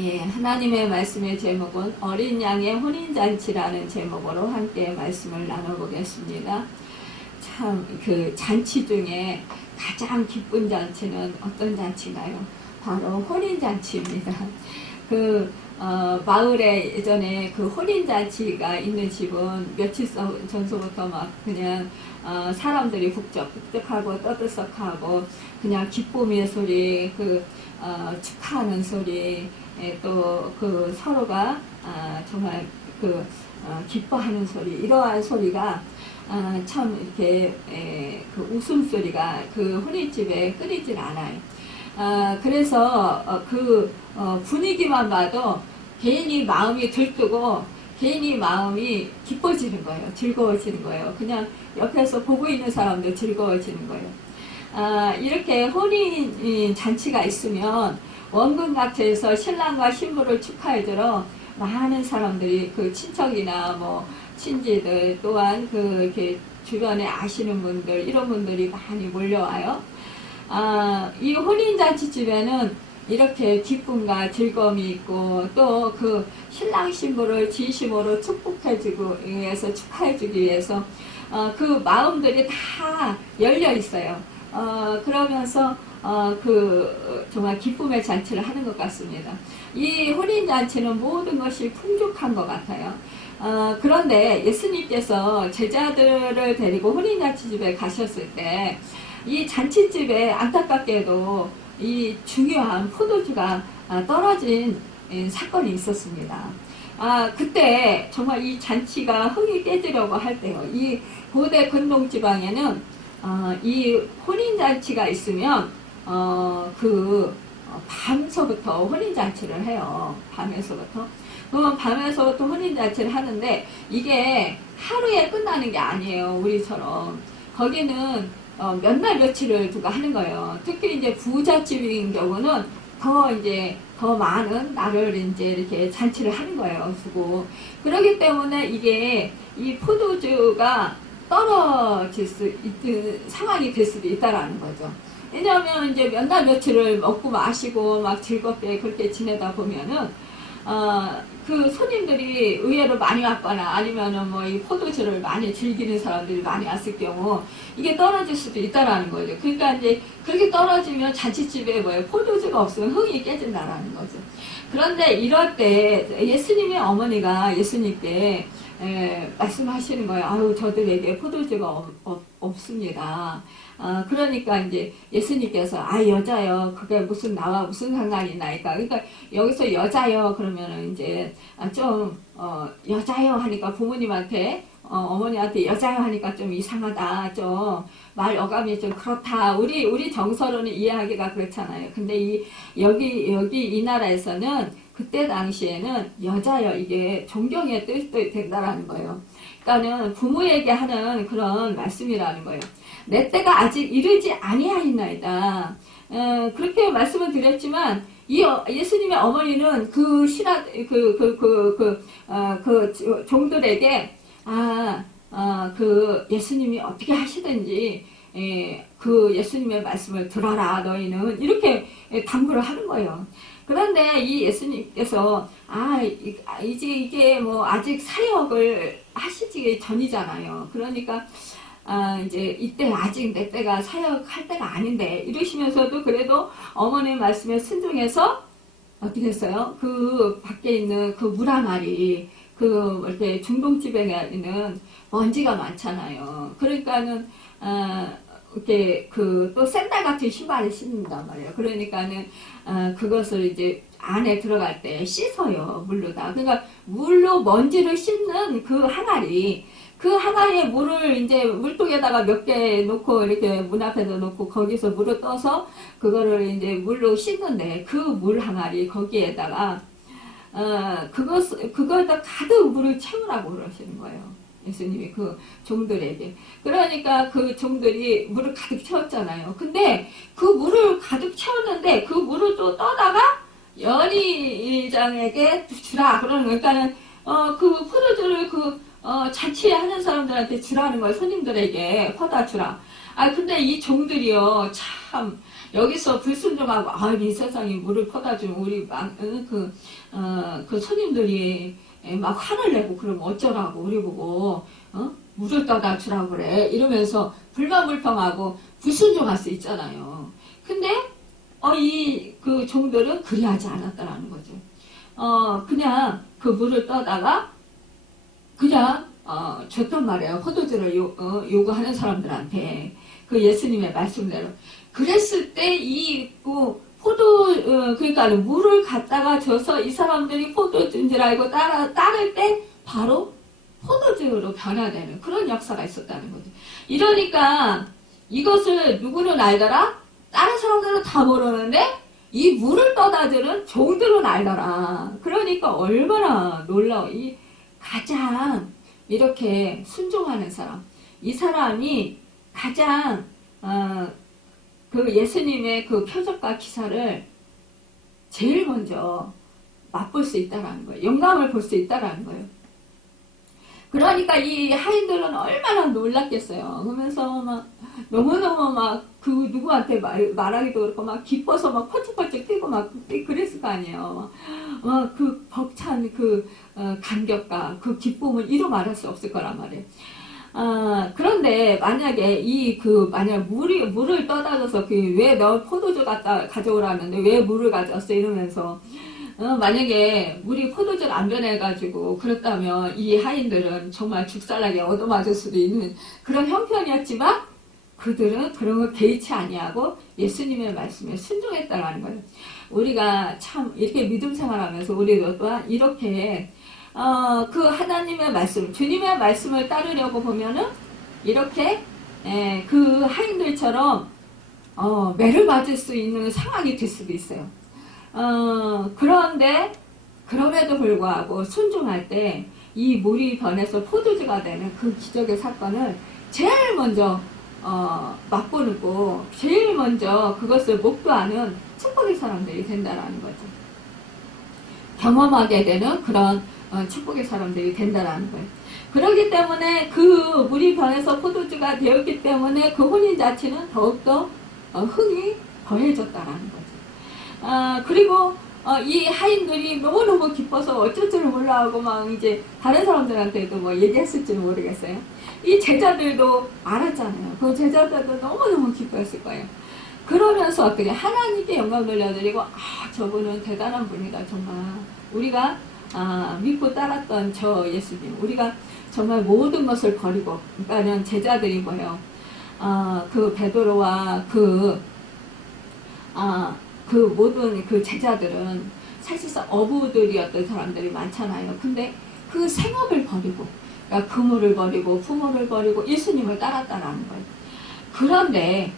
예, 하나님의 말씀의 제목은 어린 양의 혼인잔치라는 제목으로 함께 말씀을 나눠보겠습니다. 참, 그 잔치 중에 가장 기쁜 잔치는 어떤 잔치인가요? 바로 혼인잔치입니다. 마을에 예전에 그 혼인잔치가 있는 집은 며칠 전서부터 막 그냥, 사람들이 북적북적하고 떠들썩하고 그냥 기쁨의 소리, 축하하는 소리, 또 서로가, 정말 기뻐하는 소리, 이러한 소리가, 참 이렇게, 웃음소리가 그 혼인집에 끊이질 않아요. 그래서 분위기만 봐도 개인이 마음이 들뜨고 개인이 마음이 기뻐지는 거예요. 즐거워지는 거예요. 그냥 옆에서 보고 있는 사람도 즐거워지는 거예요. 이렇게 혼인 잔치가 있으면 원근각처에서 신랑과 신부를 축하해주러 많은 사람들이 그 친척이나 뭐 친지들 또한 이렇게 주변에 아시는 분들 이런 분들이 많이 몰려와요. 이 혼인잔치집에는 이렇게 기쁨과 즐거움이 있고 또 그 신랑 신부를 진심으로 축복해주기 위해서 축하해주기 위해서 그 마음들이 다 열려 있어요. 그러면서 정말 기쁨의 잔치를 하는 것 같습니다. 이 혼인잔치는 모든 것이 풍족한 것 같아요. 그런데 예수님께서 제자들을 데리고 혼인잔치집에 가셨을 때 이 잔치집에 안타깝게도 이 중요한 포도주가 떨어진 사건이 있었습니다. 그때 정말 이 잔치가 흥이 깨지려고 할 때요. 이 고대 근동지방에는 이 혼인잔치가 있으면 밤서부터 혼인잔치를 해요. 밤에서부터. 그러면 밤에서부터 혼인잔치를 하는데 이게 하루에 끝나는 게 아니에요. 우리처럼. 거기는 몇 날 며칠을 두고 하는 거예요. 특히 이제 부잣집인 경우는 더 많은 날을 이제 이렇게 잔치를 하는 거예요. 두고. 그렇기 때문에 이 포도주가 떨어질 수 있는 상황이 될 수도 있다라는 거죠. 왜냐하면 이제 몇 날 며칠을 먹고 마시고 막 즐겁게 그렇게 지내다 보면은 그 손님들이 의외로 많이 왔거나 아니면은 뭐 이 포도주를 많이 즐기는 사람들이 많이 왔을 경우 이게 떨어질 수도 있다라는 거죠. 그러니까 이제 그렇게 떨어지면 잔치집에 포도주가 없으면 흥이 깨진다라는 거죠. 그런데 이럴 때 예수님의 어머니가 예수님께 말씀하시는 거예요. 아유, 저들에게 포도주가 없습니다. 그러니까 이제 예수님께서 여자요. 그게 나와 무슨 상관이 나니까. 그러니까 여기서 여자요. 그러면은 이제 여자요 하니까 부모님한테 어머니한테 여자요 하니까 좀 이상하다. 좀 말 어감이 좀 그렇다. 우리 정서로는 이해하기가 그렇잖아요. 근데 여기 이 나라에서는 그때 당시에는 여자여 이게 존경의 뜻도 된다라는 거예요. 그러니까는 부모에게 하는 그런 말씀이라는 거예요. 내 때가 아직 이르지 아니하였나이다. 그렇게 말씀을 드렸지만 이 예수님의 어머니는 종들에게 예수님이 어떻게 하시든지 예수님의 말씀을 들어라 너희는 이렇게 당부를 하는 거예요. 그런데 이 예수님께서 이제 이게 뭐 아직 사역을 하시기 전이잖아요. 그러니까 이제 이때 아직 내 때가 사역할 때가 아닌데 이러시면서도 그래도 어머니의 말씀에 순종해서 어떻게 했어요? 그 밖에 있는 그 물 항아리 이렇게 중동집에 있는 먼지가 많잖아요. 그러니까는 이렇게 또 샌들 같은 신발을 신는단 말이에요. 그러니까는 그것을 이제 안에 들어갈 때 씻어요. 물로다. 그러니까 물로 먼지를 씻는 그 항아리. 그 항아리에 물을 이제 물통에다가 몇 개 놓고 이렇게 문 앞에다 놓고 거기서 물을 떠서 그거를 이제 물로 씻는데 그 물 항아리 거기에다가 그거에다 가득 물을 채우라고 그러시는 거예요. 예수님이 그 종들에게. 그러니까 그 종들이 물을 가득 채웠잖아요. 근데 그 물을 가득 채웠는데 그 물을 또 떠다가 연희장에게 주라. 그러는 거니까는 그 포도주를 자취하는 사람들한테 주라는 거예요. 손님들에게 퍼다 주라. 근데 이 종들이요, 참, 여기서 불순종하고, 이 세상에 물을 퍼다 주면 우리 그 손님들이 막 화를 내고 그러면 어쩌라고, 우리 보고, 물을 떠다 주라고 그래. 이러면서 불만불평하고 불순종할 수 있잖아요. 근데, 그 종들은 그리하지 않았다라는 거죠. 그냥 그 물을 떠다가 그냥 줬단 말이에요. 포도주를 요구하는 사람들한테 그 예수님의 말씀대로. 그랬을 때 그러니까 물을 갖다가 줘서 이 사람들이 포도주인 줄 알고 따를 때 바로 포도주로 변화되는 그런 역사가 있었다는 거죠. 이러니까 이것을 누구는 알더라? 다른 사람들은 다 모르는데 이 물을 떠다 주는 종들은 알더라. 그러니까 얼마나 놀라워. 가장 이렇게 순종하는 사람, 이 사람이 가장 그 예수님의 그 표적과 기사를 제일 먼저 맛볼 수 있다라는 거예요. 영감을 볼 수 있다라는 거예요. 그러니까 이 하인들은 얼마나 놀랐겠어요. 그러면서 막 너무너무 막 그 누구한테 말하기도 그렇고 막 기뻐서 막 펄쩍펄쩍 뛰고 막 그랬을 거 아니에요. 그 벅찬 그 감격과 그 기쁨을 이루 말할 수 없을 거란 말이에요. 그런데 만약에 만약 물을 떠다 줘서 왜 너 포도주 가져오라는데 왜 물을 가져왔어 이러면서 만약에 물이 포도주를 안 변해가지고 그렇다면 이 하인들은 정말 죽살나게 얻어맞을 수도 있는 그런 형편이었지만 그들은 그런 거 개의치 아니하고 예수님의 말씀에 순종했다라는 거예요. 우리가 참 이렇게 믿음 생활하면서 우리도 또한 이렇게 그 하나님의 말씀, 주님의 말씀을 따르려고 보면은 이렇게 그 하인들처럼 매를 맞을 수 있는 상황이 될 수도 있어요. 그런데 그럼에도 불구하고 순종할 때 이 물이 변해서 포도주가 되는 그 기적의 사건을 제일 먼저 맛보고 제일 먼저 그것을 목도하는 축복의 사람들이 된다라는 거죠. 경험하게 되는 그런 축복의 사람들이 된다라는 거예요. 그렇기 때문에 그 물이 변해서 포도주가 되었기 때문에 그 혼인잔치는 더욱더 흥이 더해졌다라는 거죠. 그리고 이 하인들이 너무너무 기뻐서 어쩔 줄 몰라하고 막 이제 다른 사람들한테도 뭐 얘기했을지 모르겠어요. 이 제자들도 알았잖아요. 그 제자들도 너무너무 기뻐했을 거예요. 그러면서 어떻게 하나님께 영광 돌려드리고 저분은 대단한 분이다. 정말 우리가 믿고 따랐던 저 예수님, 우리가 정말 모든 것을 버리고, 그러니까는 제자들이 뭐예요? 그 베드로와 그 모든 그 제자들은 사실상 어부들이었던 사람들이 많잖아요. 근데 그 생업을 버리고, 그러니까 그물을 버리고 부모를 버리고 예수님을 따랐다라는 거예요. 그런데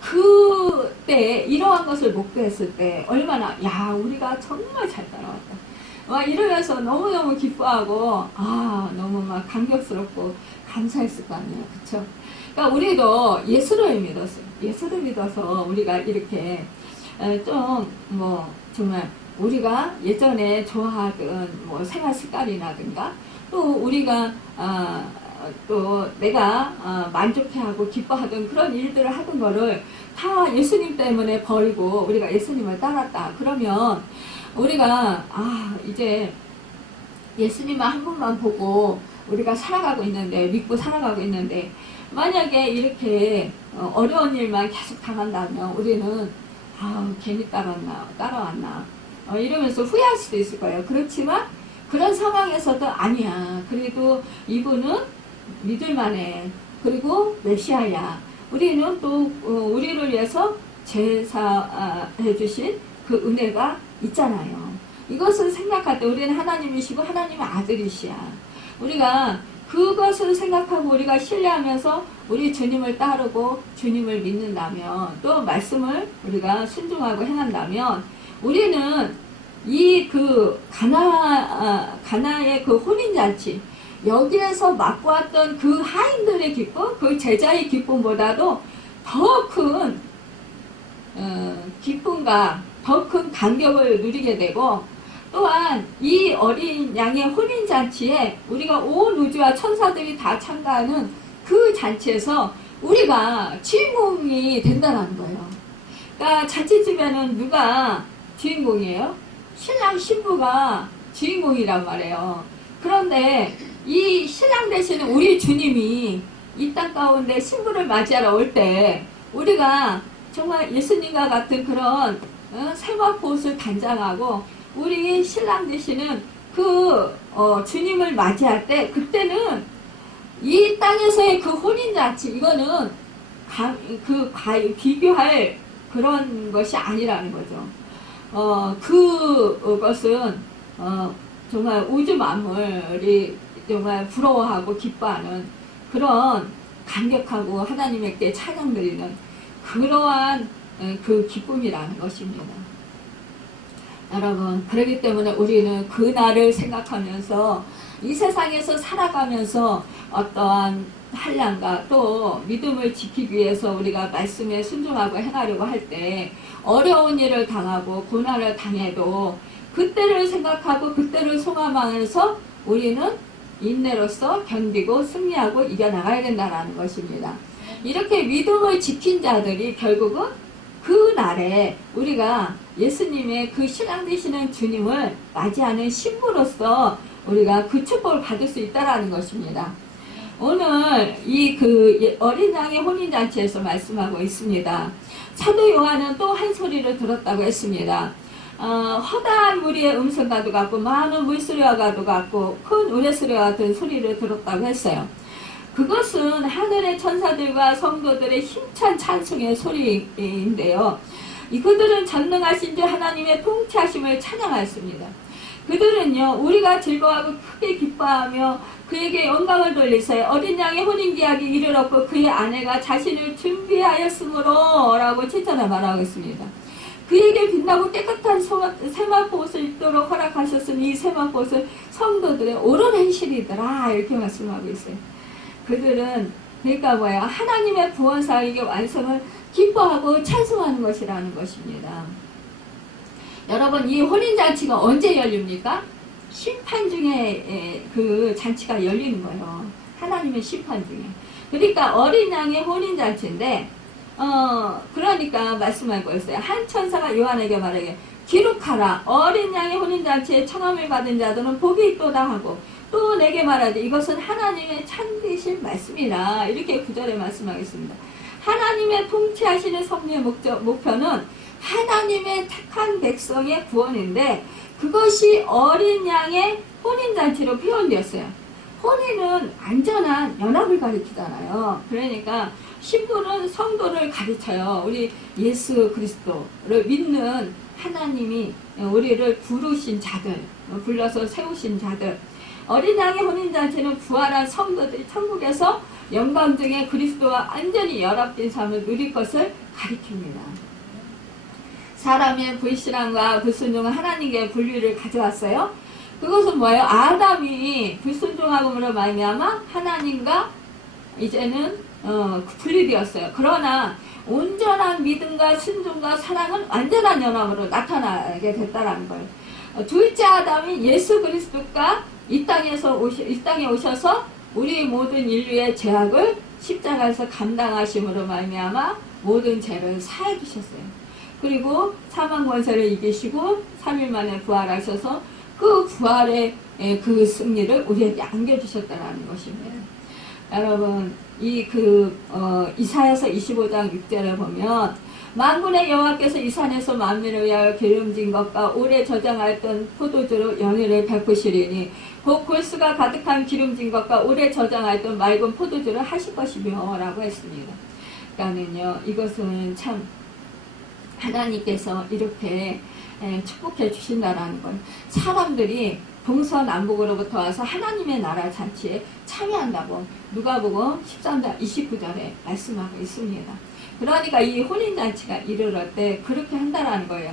그때 이러한 것을 목도했을 때 얼마나 우리가 정말 잘 따라왔다. 막 이러면서 너무너무 기뻐하고 너무 막 감격스럽고 감사했을 거 아니에요. 그쵸? 그러니까 우리도 예수를 믿었어요. 예수를 믿어서 우리가 이렇게 좀 정말 우리가 예전에 좋아하던 생활 습관이라든가 또 우리가 또 내가 만족해하고 기뻐하던 그런 일들을 하던 거를 다 예수님 때문에 버리고 우리가 예수님을 따랐다. 그러면 우리가 이제 예수님만 한 분만 보고 우리가 살아가고 있는데, 믿고 살아가고 있는데, 만약에 이렇게 어려운 일만 계속 당한다면 우리는 괜히 따라왔나 이러면서 후회할 수도 있을 거예요. 그렇지만 그런 상황에서도 아니야. 그래도 이분은 믿을만해. 그리고 메시아야. 우리는 또 우리를 위해서 제사해 주신 그 은혜가 있잖아요. 이것을 생각할 때 우리는 하나님이시고 하나님의 아들이시야. 우리가 그것을 생각하고 우리가 신뢰하면서 우리 주님을 따르고 주님을 믿는다면, 또 말씀을 우리가 순종하고 행한다면, 우리는 이 가나의 그 혼인잔치, 여기에서 맛보았던 그 하인들의 기쁨, 그 제자의 기쁨보다도 더 큰 기쁨과 더 큰 감격을 누리게 되고, 또한 이 어린 양의 혼인잔치에 우리가 온 우주와 천사들이 다 참가하는 그 잔치에서 우리가 주인공이 된다는 거예요. 그러니까 잔치집에는 누가 주인공이에요? 신랑 신부가 주인공이란 말이에요. 그런데 이 신랑 되시는 우리 주님이 이 땅 가운데 신부를 맞이하러 올 때 우리가 정말 예수님과 같은 그런 세마포 옷을 단장하고 우리 신랑 되시는 그 주님을 맞이할 때 그때는 이 땅에서의 그 혼인잔치 이거는 비교할 그런 것이 아니라는 거죠. 그것은 정말 우주 만물이 정말 부러워하고 기뻐하는 그런 감격하고 하나님께 찬양드리는 그러한 그 기쁨이라는 것입니다. 여러분, 그렇기 때문에 우리는 그 날을 생각하면서 이 세상에서 살아가면서 어떠한 한량과 또 믿음을 지키기 위해서 우리가 말씀에 순종하고 행하려고 할 때 어려운 일을 당하고 고난을 당해도 그때를 생각하고 그때를 소망하면서 우리는 인내로서 견디고 승리하고 이겨나가야 된다는 것입니다. 이렇게 믿음을 지킨 자들이 결국은 그 날에 우리가 예수님의 그 신랑 되시는 주님을 맞이하는 신부로서 우리가 그 축복을 받을 수 있다는 것입니다. 오늘 이 어린 양의 혼인잔치에서 말씀하고 있습니다. 사도 요한은 또 한 소리를 들었다고 했습니다. 허다한 무리의 음성과도 같고 많은 물소리와도 같고 큰 우레소리와 같은 소리를 들었다고 했어요. 그것은 하늘의 천사들과 성도들의 힘찬 찬송의 소리인데요. 그들은 전능하신 주 하나님의 통치하심을 찬양하였습니다. 그들은요, 우리가 즐거워하고 크게 기뻐하며 그에게 영광을 돌리세요. 어린 양의 혼인기약이 이르렀고 그의 아내가 자신을 준비하였으므로 라고 칭찬을 말하고 있습니다. 그에게 빛나고 깨끗한 세마포 옷을 입도록 허락하셨으니 이 세마포 옷은 성도들의 옳은 행실이더라 이렇게 말씀하고 있어요. 그들은 그러니까 뭐예요? 하나님의 구원사역의 완성을 기뻐하고 찬송하는 것이라는 것입니다. 여러분, 이 혼인잔치가 언제 열립니까? 심판 중에 그 잔치가 열리는 거예요. 하나님의 심판 중에. 그러니까 어린 양의 혼인잔치인데 그러니까 말씀하고 있어요. 한 천사가 요한에게 말하게 기록하라. 어린 양의 혼인잔치에 청함을 받은 자들은 복이 있도다 하고 또 내게 말하되 이것은 하나님의 참되신 말씀이라. 이렇게 9절에 말씀하겠습니다. 하나님의 통치하시는 섭리의 목표는 하나님의 택한 백성의 구원인데 그것이 어린 양의 혼인잔치로 표현되었어요. 혼인은 안전한 연합을 가리키잖아요. 그러니까 신부는 성도를 가르쳐요. 우리 예수 그리스도를 믿는 하나님이 우리를 부르신 자들, 불러서 세우신 자들. 어린 양의 혼인잔치는 부활한 성도들이 천국에서 영광 중에 그리스도와 완전히 연합된 삶을 누릴 것을 가리킵니다. 사람의 불신앙과 불순종은 하나님께 분리를 가져왔어요. 그것은 뭐예요? 아담이 불순종함으로 말미암아 하나님과 이제는 분리되었어요. 그러나 온전한 믿음과 순종과 사랑은 완전한 연합으로 나타나게 됐다는 거예요. 둘째 아담이 예수 그리스도가 이 땅에 오셔서 우리 모든 인류의 죄악을 십자가에서 감당하심으로 말미암아 모든 죄를 사해 주셨어요. 그리고 사망 권세를 이기시고 3일 만에 부활하셔서 그 부활의 그 승리를 우리에게 안겨주셨다는 것입니다. 여러분, 이사야서 25장 6절에 보면 만군의 여호와께서 이 산에서 만민을 위하여 기름진 것과 오래 저장하였던 포도주로 연회를 베푸시리니 곧 골수가 가득한 기름진 것과 오래 저장하였던 맑은 포도주를 하실 것이며 라고 했습니다. 그러니까는요, 이것은 참 하나님께서 이렇게 축복해 주신다라는 걸 사람들이 동서남북으로부터 와서 하나님의 나라 잔치에 참여한다고 누가복음 13장 29절에 말씀하고 있습니다. 그러니까 이 혼인잔치가 이르렀을 때 그렇게 한다라는 거예요.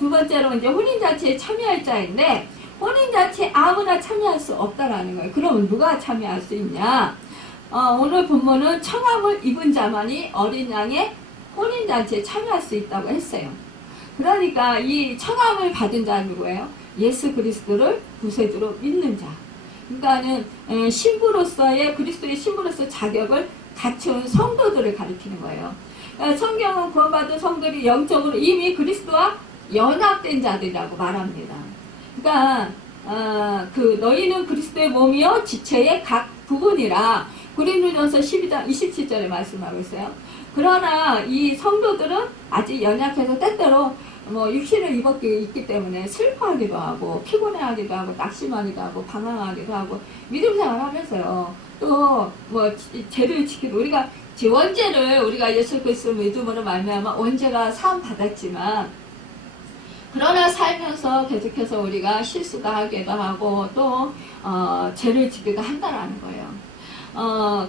두 번째로 이제 혼인잔치에 참여할 자인데 혼인잔치에 아무나 참여할 수 없다라는 거예요. 그럼 누가 참여할 수 있냐? 오늘 본문은 청함을 입은 자만이 어린 양의 혼인잔치에 참여할 수 있다고 했어요. 그러니까 이 청함을 받은 자는 누구예요? 예수 그리스도를 구세주로 믿는 자. 그러니까는 신부로서의 그리스도의 신부로서 자격을 갖춘 성도들을 가리키는 거예요. 그러니까 성경은 구원받은 성들이 영적으로 이미 그리스도와 연합된 자들이라고 말합니다. 그러니까 너희는 그리스도의 몸이요 지체의 각 부분이라 고린도전서 12장 27절에 말씀하고 있어요. 그러나 이 성도들은 아직 연약해서 때때로 육신을 입기 때문에 슬퍼하기도 하고 피곤해하기도 하고 낙심하기도 하고 방황하기도 하고 믿음 생활하면서요. 또 죄를 지키고 우리가 원죄를 우리가 예수 그리스도 믿음으로 말미암아 원죄가 사함 받았지만 그러나 살면서 계속해서 우리가 실수도 하기도 하고 또 죄를 지기도 한다라는 거예요.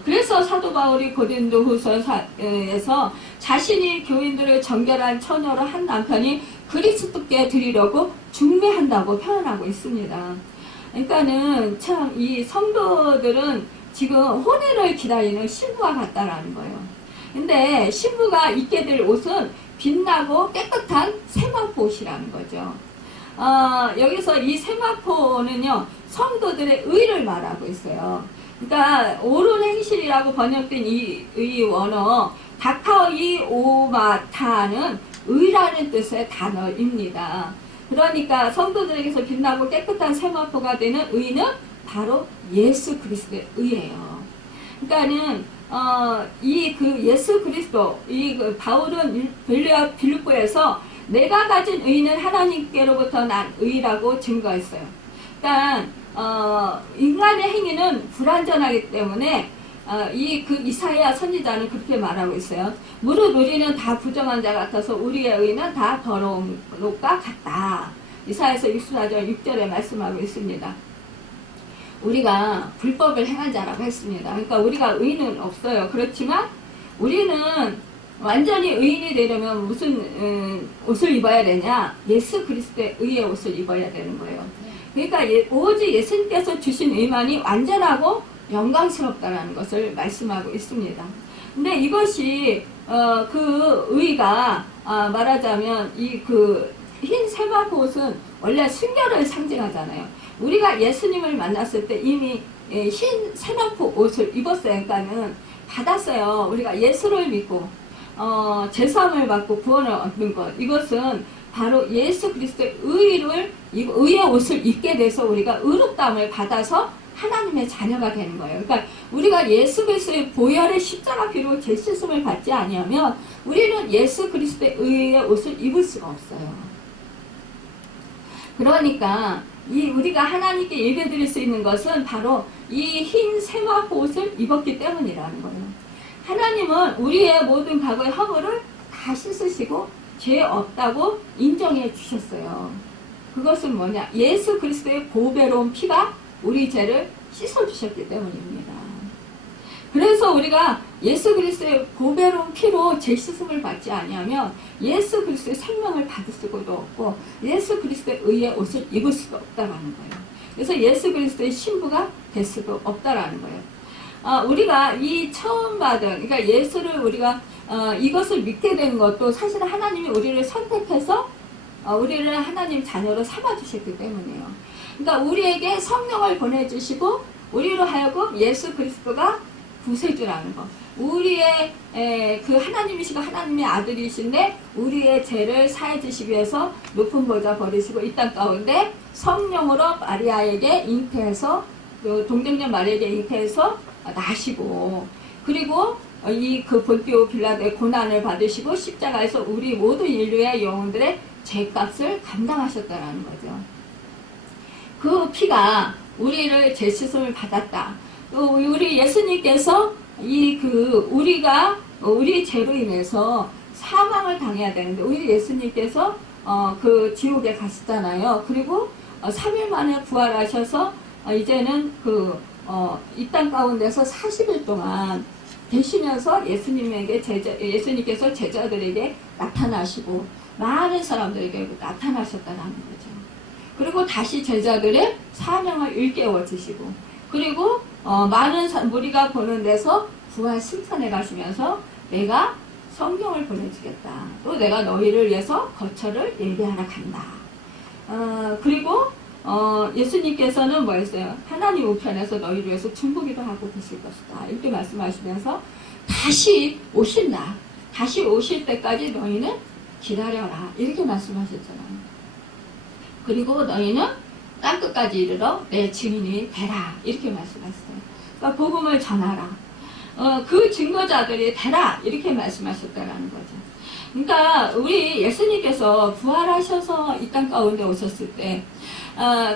그래서 사도 바울이 고린도 후서에서 자신이 교인들을 정결한 처녀로 한 남편이 그리스도께 드리려고 중매한다고 표현하고 있습니다. 그러니까는 참 이 성도들은 지금 혼인을 기다리는 신부와 같다라는 거예요. 근데 신부가 입게 될 옷은 빛나고 깨끗한 세마포 옷이라는 거죠. 여기서 이 세마포는요, 성도들의 의를 말하고 있어요. 그러니까 옳은 행실이라고 번역된 이 원어 다카이 오마타는 의라는 뜻의 단어입니다. 그러니까 성도들에게서 빛나고 깨끗한 세마포가 되는 의는 바로 예수 그리스도의 의예요. 그러니까는 예수 그리스도 바울은 빌립보에서 내가 가진 의는 하나님께로부터 난 의라고 증거했어요. 그러니까 인간의 행위는 불완전하기 때문에 이사야 선지자는 그렇게 말하고 있어요. 무릇 우리는 다 부정한 자 같아서 우리의 의는 다 더러운 것과 같다. 이사야서 64절 6절에 말씀하고 있습니다. 우리가 불법을 행한 자라고 했습니다. 그러니까 우리가 의는 없어요. 그렇지만 우리는 완전히 의인이 되려면 무슨 옷을 입어야 되냐? 예수 그리스도의 의의 옷을 입어야 되는 거예요. 그러니까 오직 예수님께서 주신 의만이 완전하고 영광스럽다라는 것을 말씀하고 있습니다. 근데 이것이 그 의가 말하자면 흰 세마포 옷은 원래 순결을 상징하잖아요. 우리가 예수님을 만났을 때 이미 흰 세마포 옷을 입었어요. 그러니까는 받았어요. 우리가 예수를 믿고 제사함을 받고 구원을 얻는 것. 이것은 바로 예수 그리스도의 의의 옷을 입게 돼서 우리가 의롭다함을 받아서 하나님의 자녀가 되는 거예요. 그러니까 우리가 예수 그리스도의 보혈의 십자가 피로 죄씻음을 받지 아니하면 우리는 예수 그리스도의 의의 옷을 입을 수가 없어요. 그러니까 우리가 하나님께 예배드릴 수 있는 것은 바로 이 흰 세마포 옷을 입었기 때문이라는 거예요. 하나님은 우리의 모든 과거의 허물을 다 씻으시고 죄 없다고 인정해 주셨어요. 그것은 뭐냐? 예수 그리스도의 보배로운 피가 우리 죄를 씻어주셨기 때문입니다. 그래서 우리가 예수 그리스도의 보배로운 피로 죄 씻음을 받지 아니하면 예수 그리스도의 생명을 받을 수도 없고 예수 그리스도의 의의 옷을 입을 수도 없다라는 거예요. 그래서 예수 그리스도의 신부가 될 수도 없다라는 거예요. 우리가 이 처음 받은, 그러니까 예수를 우리가 이것을 믿게 된 것도 사실 하나님이 우리를 선택해서 우리를 하나님 자녀로 삼아주셨기 때문이에요. 그러니까 우리에게 성령을 보내주시고 우리로 하여금 예수 그리스도가 구세주라는 거. 우리의 그 하나님이시고 하나님의 아들이신데 우리의 죄를 사해 주시기 위해서 높은 보좌 버리시고 이 땅 가운데 성령으로 마리아에게 잉태해서 동정녀 마리아에게 잉태해서 나시고 그리고 그 본디오 빌라도의 고난을 받으시고 십자가에서 우리 모든 인류의 영혼들의 죄값을 감당하셨다라는 거죠. 그 피가 우리를 죄 씻음을 받았다. 또 우리 예수님께서 우리가 우리 죄로 인해서 사망을 당해야 되는데 우리 예수님께서 그 지옥에 가시잖아요. 그리고 3일 만에 부활하셔서 이제는 이 땅 가운데서 40일 동안 계시면서 예수님께서 제자들에게 나타나시고 많은 사람들에게 나타나셨다는 거죠. 그리고 다시 제자들의 사명을 일깨워 주시고 그리고 많은 무리가 보는 데서 부활 승천해 가시면서 내가 성경을 보내주겠다. 또 내가 너희를 위해서 거처를 예비하러 간다. 그리고 예수님께서는 뭐 했어요? 하나님 우편에서 너희를 위해서 중보기도 하고 계실 것이다. 이렇게 말씀하시면서 다시 오신다. 다시 오실 때까지 너희는 기다려라. 이렇게 말씀하셨잖아요. 그리고 너희는 땅끝까지 이르러 내 증인이 되라. 이렇게 말씀하셨어요. 그러니까 복음을 전하라. 그 증거자들이 되라. 이렇게 말씀하셨다라는 거죠. 그러니까 우리 예수님께서 부활하셔서 이 땅 가운데 오셨을 때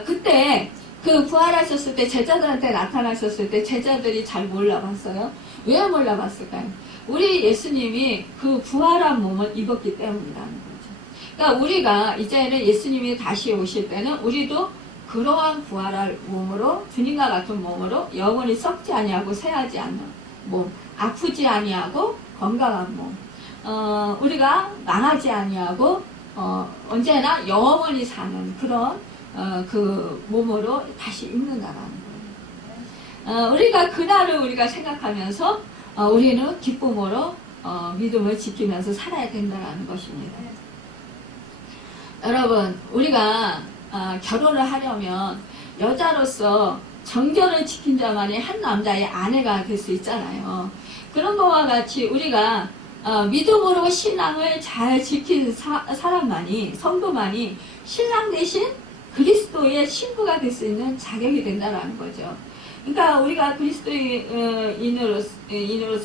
그때 그 부활하셨을 때 제자들한테 나타나셨을 때 제자들이 잘 몰라봤어요. 왜 몰라봤을까요? 우리 예수님이 그 부활한 몸을 입었기 때문이라는 거죠. 그러니까 우리가 이제는 예수님이 다시 오실 때는 우리도 그러한 부활할 몸으로 주님과 같은 몸으로 영원히 썩지 아니하고 쇠하지 않는 몸, 아프지 아니하고 건강한 몸, 우리가 망하지 아니하고 언제나 영원히 사는 그런 그 몸으로 다시 입는다라는 거예요. 우리가 그날을 우리가 생각하면서 우리는 기쁨으로 믿음을 지키면서 살아야 된다는 것입니다. 여러분, 우리가 결혼을 하려면 여자로서 정결을 지킨 자만이 한 남자의 아내가 될 수 있잖아요. 그런 것과 같이 우리가 믿음으로 신랑을 잘 지킨 사람만이, 성도만이 신랑 대신 그리스도의 신부가 될 수 있는 자격이 된다는 거죠. 그러니까 우리가 그리스도인으로서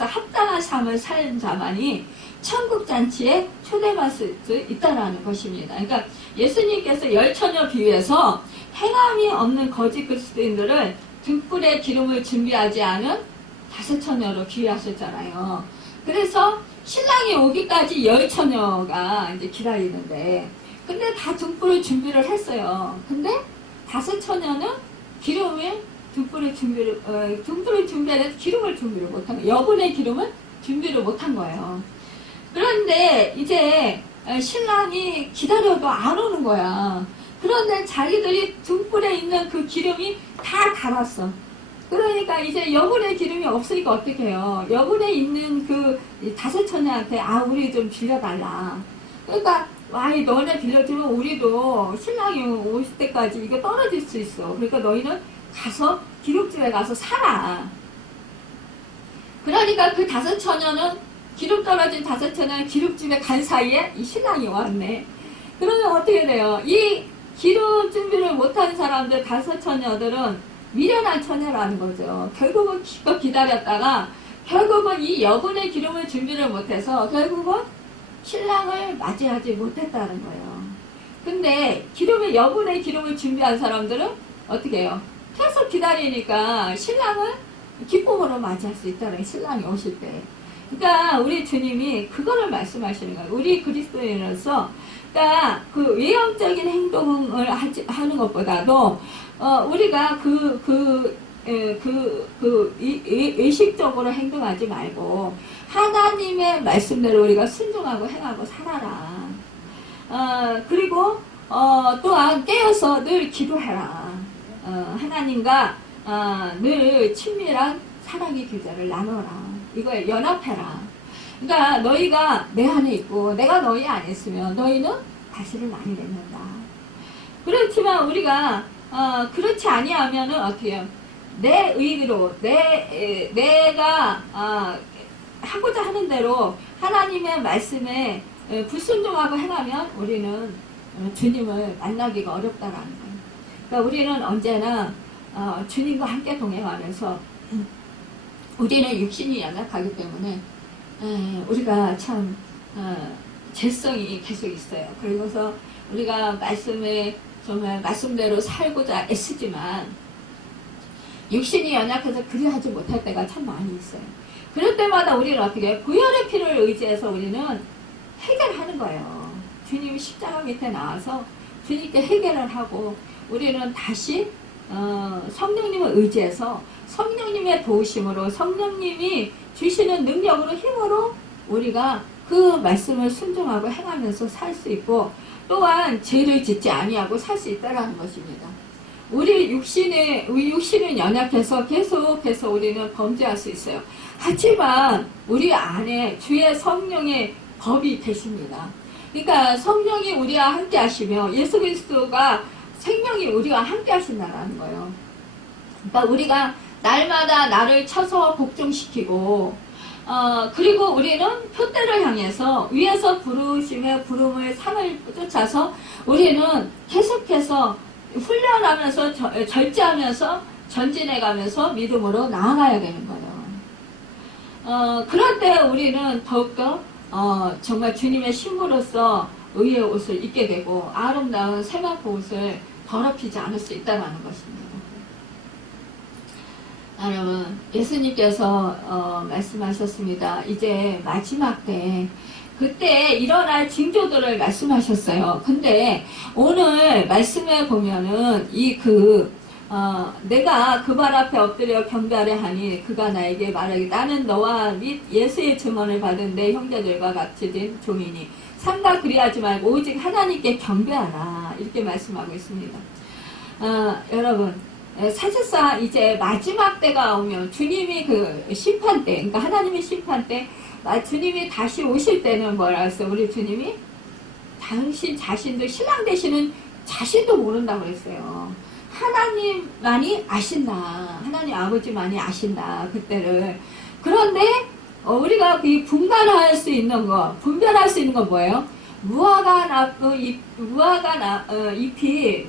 합당한 삶을 사는 자만이 천국잔치에 초대받을 수 있다는 것입니다. 그러니까 예수님께서 열처녀 비유에서 행함이 없는 거짓 그리스도인들을 등불에 기름을 준비하지 않은 다섯 처녀로 비유하셨잖아요. 그래서 신랑이 오기까지 열처녀가 이제 기다리는데, 근데 다 등불을 준비를 했어요. 근데 다섯 처녀는 등불을 준비해서 기름을 준비를 못한 거예요. 여분의 기름을 준비를 못한 거예요. 그런데 이제 신랑이 기다려도 안 오는 거야. 그런데 자기들이 등불에 있는 그 기름이 다 달았어. 그러니까 이제 여분의 기름이 없으니까 어떻게 해요? 여분에 있는 그 다섯 처녀한테 우리 좀 빌려달라. 그러니까 너네 빌려주면 우리도 신랑이 오실 때까지 이거 떨어질 수 있어. 그러니까 너희는 가서 기름집에 가서 살아. 그러니까 그 다섯 처녀는 기름 떨어진 다섯 처녀는 기름집에 간 사이에 이 신랑이 왔네. 그러면 어떻게 돼요? 이 기름 준비를 못한 사람들 다섯 처녀들은 미련한 처녀라는 거죠. 결국은 기껏 기다렸다가 결국은 이 여분의 기름을 준비를 못해서 결국은 신랑을 맞이하지 못했다는 거예요. 근데 여분의 기름을 준비한 사람들은 어떻게 해요? 계속 기다리니까 신랑을 기쁨으로 맞이할 수 있다는 거예요. 신랑이 오실 때. 그러니까 우리 주님이 그거를 말씀하시는 거예요. 우리 그리스도인으로서 그러니까 그 외형적인 행동을 하는 것보다도 우리가 의식적으로 행동하지 말고 하나님의 말씀대로 우리가 순종하고 행하고 살아라. 그리고 또한 깨어서 늘 기도해라. 하나님과 늘 친밀한 사랑의 교제를 나눠라. 이거에 연합해라. 그러니까 너희가 내 안에 있고 내가 너희 안에 있으면 너희는 다시를 많이 맺는다. 그렇지만 우리가 그렇지 아니하면은 어떻게 해요? 내 의로 내가 하고자 하는 대로 하나님의 말씀에 불순종하고 행하면 우리는 주님을 만나기가 어렵다라는 거예요. 그러니까 우리는 언제나 주님과 함께 동행하면서 우리는 육신이 연약하기 때문에 우리가 참 죄성이 계속 있어요. 그리고서 우리가 말씀에 정말 말씀대로 살고자 애쓰지만 육신이 연약해서 그리하지 못할 때가 참 많이 있어요. 그럴 때마다 우리는 어떻게 해요? 부활의 피를 의지해서 우리는 해결하는 거예요. 주님이 십자가 밑에 나와서 주님께 해결을 하고 우리는 다시 성령님을 의지해서 성령님의 도우심으로 성령님이 주시는 능력으로 힘으로 우리가 그 말씀을 순종하고 행하면서 살 수 있고 또한 죄를 짓지 아니하고 살 수 있다는 것입니다. 우리 육신은 연약해서 계속해서 우리는 범죄할 수 있어요. 하지만 우리 안에 주의 성령의 법이 계십니다. 그러니까 성령이 우리와 함께 하시며 예수 그리스도가 생명이 우리와 함께 하신다는 거예요. 그러니까 우리가 날마다 나를 쳐서 복종시키고 그리고 우리는 표대를 향해서 위에서 부르심의 부름을 상을 쫓아서 우리는 계속해서 훈련하면서 절제하면서 전진해가면서 믿음으로 나아가야 되는 거예요. 그럴 때 우리는 더욱더 정말 주님의 신부로서 의의 옷을 입게 되고 아름다운 세마포 옷을 더럽히지 않을 수 있다는 것입니다. 여러분, 예수님께서 말씀하셨습니다. 이제 마지막 때 그때 일어날 징조들을 말씀하셨어요. 근데 오늘 말씀에 보면은 내가 그 발 앞에 엎드려 경배하려 하니 그가 나에게 말하기 나는 너와 및 예수의 증언을 받은 내 형제들과 같이 된 종이니 삼가 그리하지 말고 오직 하나님께 경배하라 이렇게 말씀하고 있습니다. 여러분, 사실상 이제 마지막 때가 오면 주님이 그 심판 때, 그러니까 하나님의 심판 때, 주님이 다시 오실 때는 뭐라 했어요? 우리 주님이 당신 자신도 신랑 되시는 자신도 모른다고 그랬어요. 하나님만이 아신다. 하나님 아버지만이 아신다. 그때를. 그런데 우리가 그 분별할 수 있는 거 뭐예요? 무화과 잎이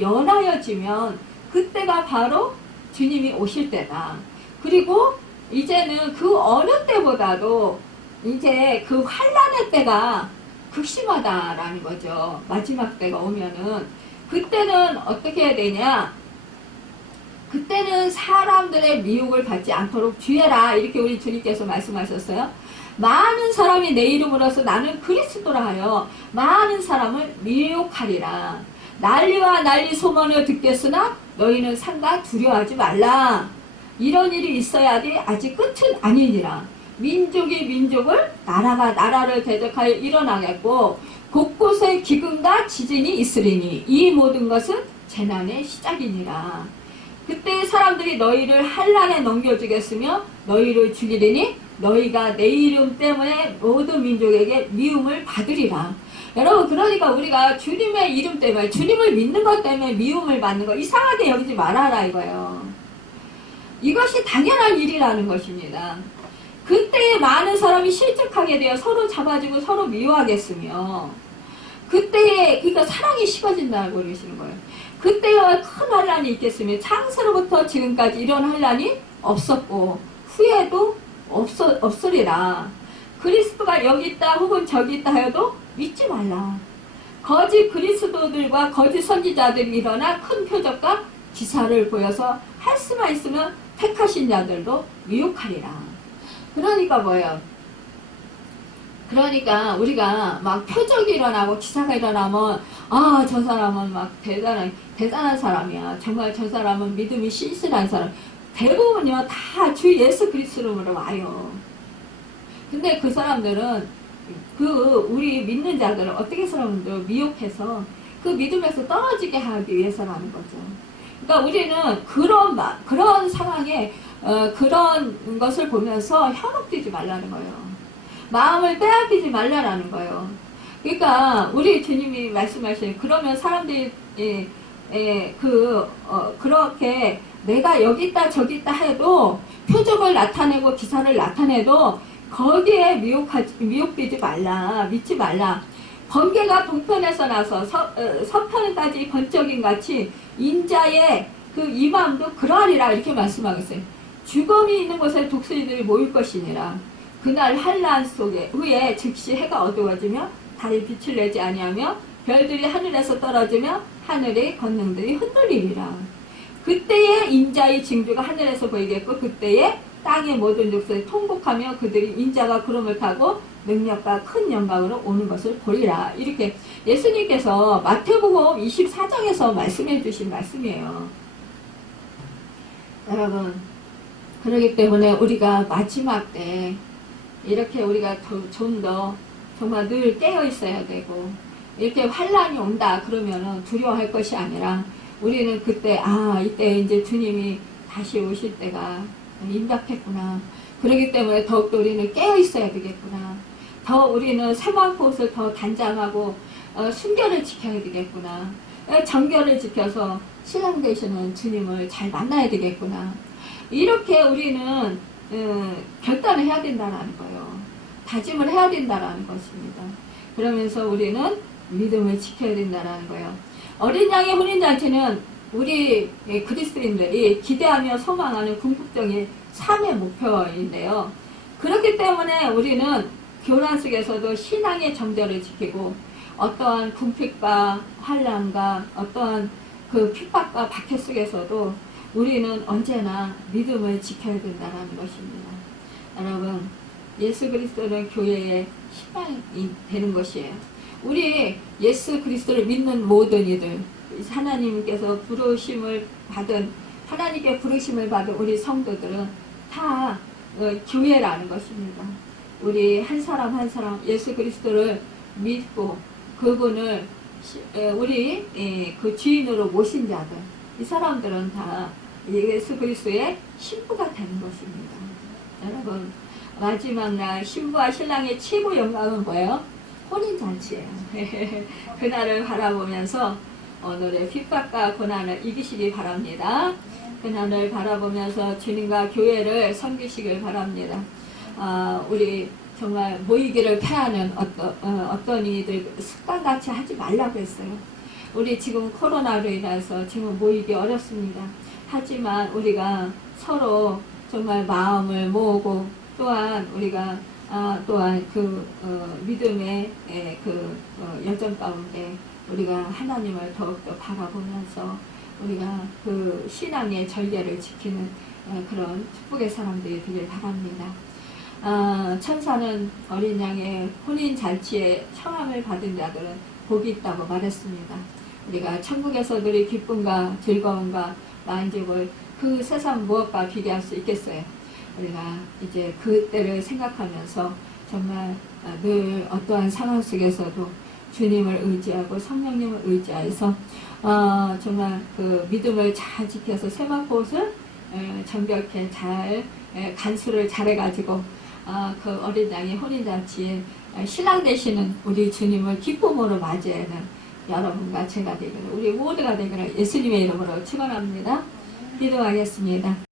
연하여지면 그때가 바로 주님이 오실 때다. 그리고 이제는 그 어느 때보다도 이제 그 환란의 때가 극심하다라는 거죠. 마지막 때가 오면은 그때는 어떻게 해야 되냐? 그때는 사람들의 미혹을 받지 않도록 주의해라 이렇게 우리 주님께서 말씀하셨어요. 많은 사람이 내 이름으로서 나는 그리스도라 하여 많은 사람을 미혹하리라. 난리와 난리 소문을 듣겠으나 너희는 상가 두려워하지 말라. 이런 일이 있어야 돼. 아직 끝은 아니니라. 민족이 민족을 나라가 나라를 대적하여 일어나겠고 곳곳에 기근과 지진이 있으리니 이 모든 것은 재난의 시작이니라. 그때 사람들이 너희를 환난에 넘겨주겠으며 너희를 죽이리니 너희가 내 이름 때문에 모든 민족에게 미움을 받으리라. 여러분, 그러니까 우리가 주님의 이름 때문에 주님을 믿는 것 때문에 미움을 받는 거 이상하게 여기지 말아라 이거예요. 이것이 당연한 일이라는 것입니다. 그때에 많은 사람이 실족하게 되어 서로 잡아주고 서로 미워하겠으며 그때에 그러니까 사랑이 식어진다고 그러시는 거예요. 그때에 큰 환란이 있겠으며 창세로부터 지금까지 이런 환란이 없었고 후에도 없으리라. 그리스도가 여기 있다 혹은 저기 있다 하여도 믿지 말라. 거짓 그리스도들과 거짓 선지자들이 일어나 큰 표적과 기사를 보여서 할 수만 있으면 택하신 자들도 미혹하리라. 그러니까 뭐예요? 그러니까 우리가 막 표적이 일어나고 기사가 일어나면 저 사람은 막 대단한 사람이야. 정말 저 사람은 믿음이 신실한 사람. 대부분요 다 주 예수 그리스도로 와요. 근데 그 사람들은 우리 믿는 자들은 어떻게 사람들 미혹해서 그 믿음에서 떨어지게 하기 위해서라는 거죠. 그러니까 우리는 그런 상황에 그런 것을 보면서 현혹되지 말라는 거예요. 마음을 빼앗기지 말라는 거예요. 그러니까 우리 주님이 말씀하신 그러면 사람들이 그렇게 내가 여기 있다 저기 있다 해도 표적을 나타내고 기사를 나타내도 거기에 미혹되지 말라. 믿지 말라. 번개가 동편에서 나서 서편까지 번쩍임 같이 인자의 그 이마음도 그러하리라 이렇게 말씀하겠어요. 죽음이 있는 곳에 독수리들이 모일 것이니라. 그날 한란 속에 후에 즉시 해가 어두워지며 달이 빛을 내지 아니하며 별들이 하늘에서 떨어지며 하늘의 권능들이 흔들리리라. 그때에 인자의 징조가 하늘에서 보이겠고 그때에 땅의 모든 족속이 통곡하며 그들이 인자가 구름을 타고 능력과 큰 영광으로 오는 것을 보리라. 이렇게 예수님께서 마태복음 24장에서 말씀해 주신 말씀이에요. 여러분, 그렇기 때문에 우리가 마지막 때 이렇게 우리가 좀 더 정말 늘 깨어 있어야 되고 이렇게 환란이 온다 그러면은 두려워할 것이 아니라 우리는 그때 이때 이제 주님이 다시 오실 때가 임박했구나. 그렇기 때문에 더욱더 우리는 깨어 있어야 되겠구나. 더 우리는 세마포옷을 더 단장하고 순결을 지켜야 되겠구나. 정결을 지켜서 신랑 되시는 주님을 잘 만나야 되겠구나. 이렇게 우리는 결단을 해야 된다는 거예요. 다짐을 해야 된다는 것입니다. 그러면서 우리는 믿음을 지켜야 된다는 거예요. 어린 양의 혼인잔치는 우리 그리스도인들이 기대하며 소망하는 궁극적인 삶의 목표인데요. 그렇기 때문에 우리는 교란 속에서도 신앙의 정절을 지키고 어떠한 궁핍과 환난과 어떠한 그 핍박과 박해 속에서도 우리는 언제나 믿음을 지켜야 된다는 것입니다. 여러분, 예수 그리스도는 교회의 희망이 되는 것이에요. 우리 예수 그리스도를 믿는 모든 이들, 하나님께서 부르심을 받은, 하나님께 부르심을 받은 우리 성도들은 다 교회라는 것입니다. 우리 한 사람 한 사람 예수 그리스도를 믿고 그분을 우리 그 주인으로 모신 자들, 이 사람들은 다 예수 그리스도의 신부가 되는 것입니다. 여러분, 마지막 날 신부와 신랑의 최고 영광은 뭐예요? 혼인잔치예요. 그날을 바라보면서 오늘의 핍박과 고난을 이기시기 바랍니다. 그날을 바라보면서 주님과 교회를 섬기시길 바랍니다. 우리 정말 모이기를 패하는 어떤 이들 습관같이 하지 말라고 했어요. 우리 지금 코로나로 인해서 지금 모이기 어렵습니다. 하지만 우리가 서로 정말 마음을 모으고 또한 우리가 또한 그 믿음의 여정 가운데 우리가 하나님을 더욱더 바라보면서 우리가 그 신앙의 전례를 지키는 그런 축복의 사람들이 되길 바랍니다. 천사는 어린 양의 혼인 잔치에 청함을 받은 자들은 복이 있다고 말했습니다. 우리가 천국에서 누릴 기쁨과 즐거움과 만족을 그 세상 무엇과 비교할 수 있겠어요? 우리가 이제 그때를 생각하면서 정말 늘 어떠한 상황 속에서도 주님을 의지하고 성령님을 의지해서 정말 그 믿음을 잘 지켜서 세마포옷을 정결케 잘 간수를 잘해가지고 그 어린 양의 혼인잔치에 신랑 되시는 우리 주님을 기쁨으로 맞이하는 여러분과 제가 되기를, 우리 모두가 되기를 예수님의 이름으로 축원합니다. 기도하겠습니다.